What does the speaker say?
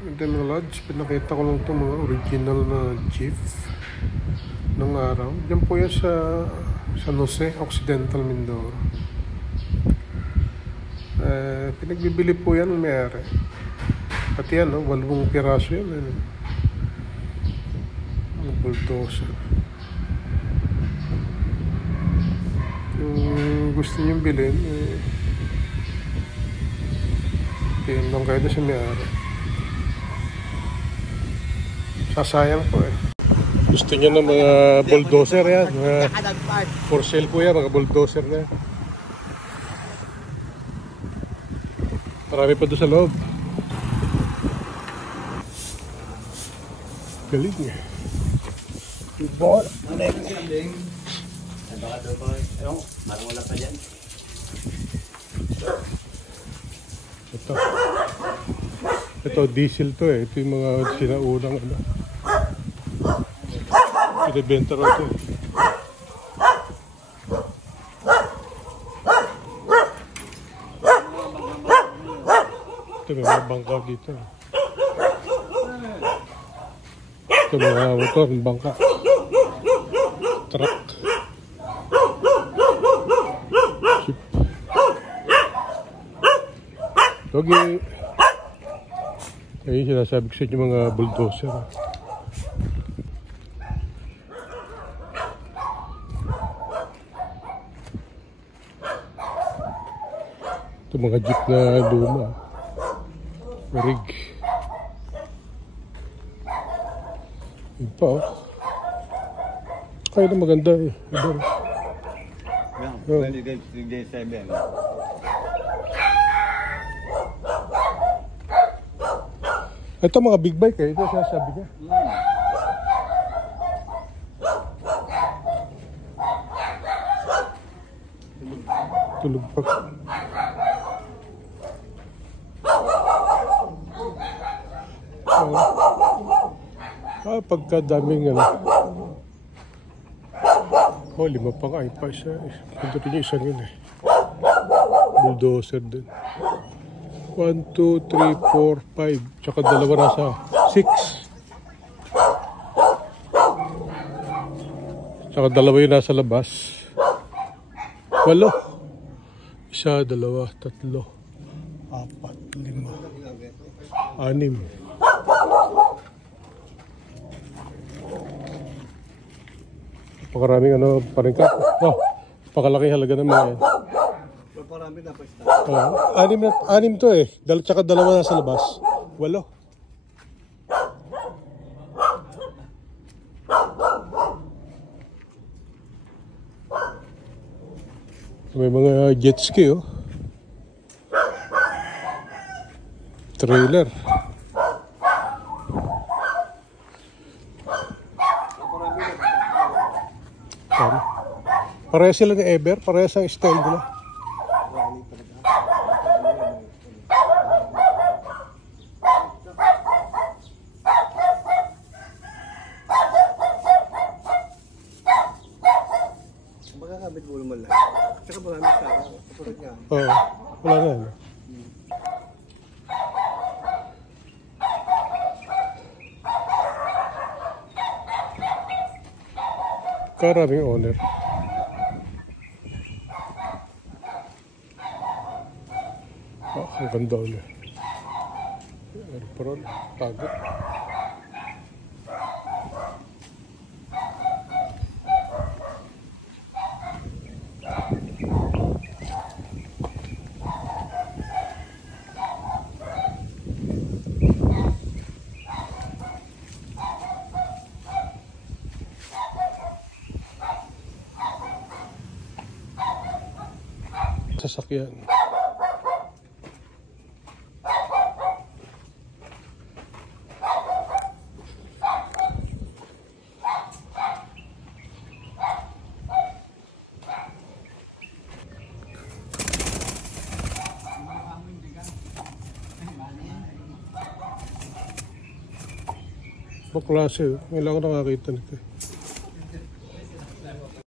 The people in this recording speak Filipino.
Ito mga lods, pinakita ko lang itong mga original na jeep ng araw. Diyan po yan sa San Jose, Occidental, Mindoro. Pinagbibili po yan ng may-ari. Pati yan, 8 piraso yan. Ang bulldozer. Yung gusto niyong bilhin, PM lang kayo sa may-ari. Sasayang po eh. Gusto niyo ng mga bulldozer yan. For sale po yan, mga bulldozer na yan. Marami pa doon sa loob. Galing eh. Ibon. Ano yung sanding? Baka doon po. Ano? Parang wala pa dyan. Ito diesel to eh. Ito yung mga sinaunang ano. Pinibenta rin ito eh. Ito may mga bangka dito. Ito mga motor, bangka. Truck. Jeep. Logi. Ayun sinasabi ko sa inyo mga bulldozer. Ito mga jeep na luma. Rig. Yun pa oh. Kaya na maganda eh. Iba. Yeah, 2027. Ito mga big bike eh. Ito sasabi niya. Tulog pa. Pagkadaming ano. Oh, 5 pa nga. Ipa siya. Punta rin yung isang yun eh. Bulldozer din. 1, 2, 3, 4, 5. Tsaka dalawa nasa 6. Tsaka dalawa yung nasa labas. 8. 1, 2, 3, 4, 5, 6. 6. Pakaraming ano pa rin ka. Oh, pakalaking halaga ng mga yan. Parami na pa ista. 6 to eh. Tsaka dalawa nasa labas. 8. May mga jet ski oh. Trailer. Parehas sila ni Ever, parehas ang style nila. Magkakabit mo naman lang. Tsaka marami sa kapulit nga. Oo, wala na yan. Karaming owner. Ang ganda ulit. Airpron, pagod. Sasakyan. Ibang klase, ngayon lang ako nakakita nito.